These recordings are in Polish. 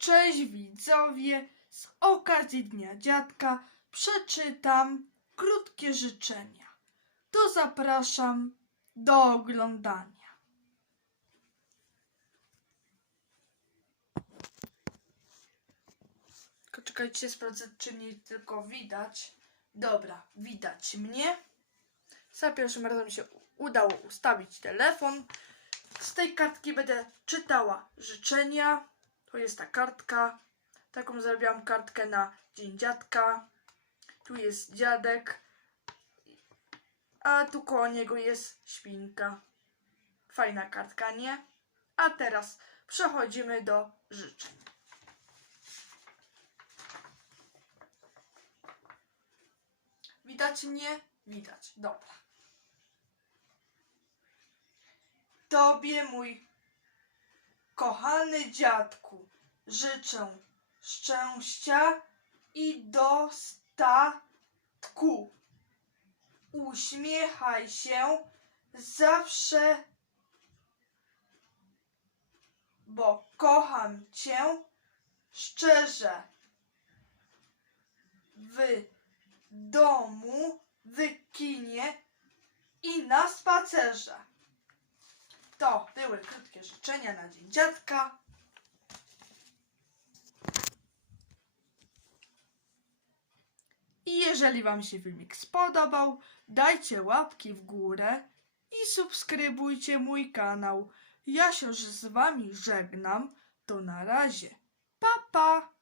Cześć widzowie, z okazji Dnia Dziadka przeczytam krótkie życzenia. To zapraszam do oglądania. Tylko Czekajcie, sprawdzę, czy mnie tylko widać. Dobra, widać mnie. Za pierwszym razem mi się udało ustawić telefon. Z tej kartki będę czytała życzenia. To jest ta kartka. Taką zrobiłam kartkę na Dzień Dziadka. Tu jest dziadek. A tu koło niego jest świnka. Fajna kartka, nie? A teraz przechodzimy do życzeń. Widać mnie? Widać. Dobra. Tobie, mój kochany dziadku, życzę szczęścia i dostatku. Uśmiechaj się zawsze, bo kocham cię szczerze. W domu, w kinie i na spacerze. To były krótkie życzenia na Dzień Dziadka. I jeżeli Wam się filmik spodobał, dajcie łapki w górę i subskrybujcie mój kanał. Ja się już z Wami żegnam. To na razie. Pa, pa!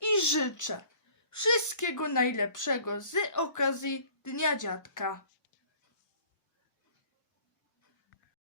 I życzę wszystkiego najlepszego z okazji Dnia Dziadka.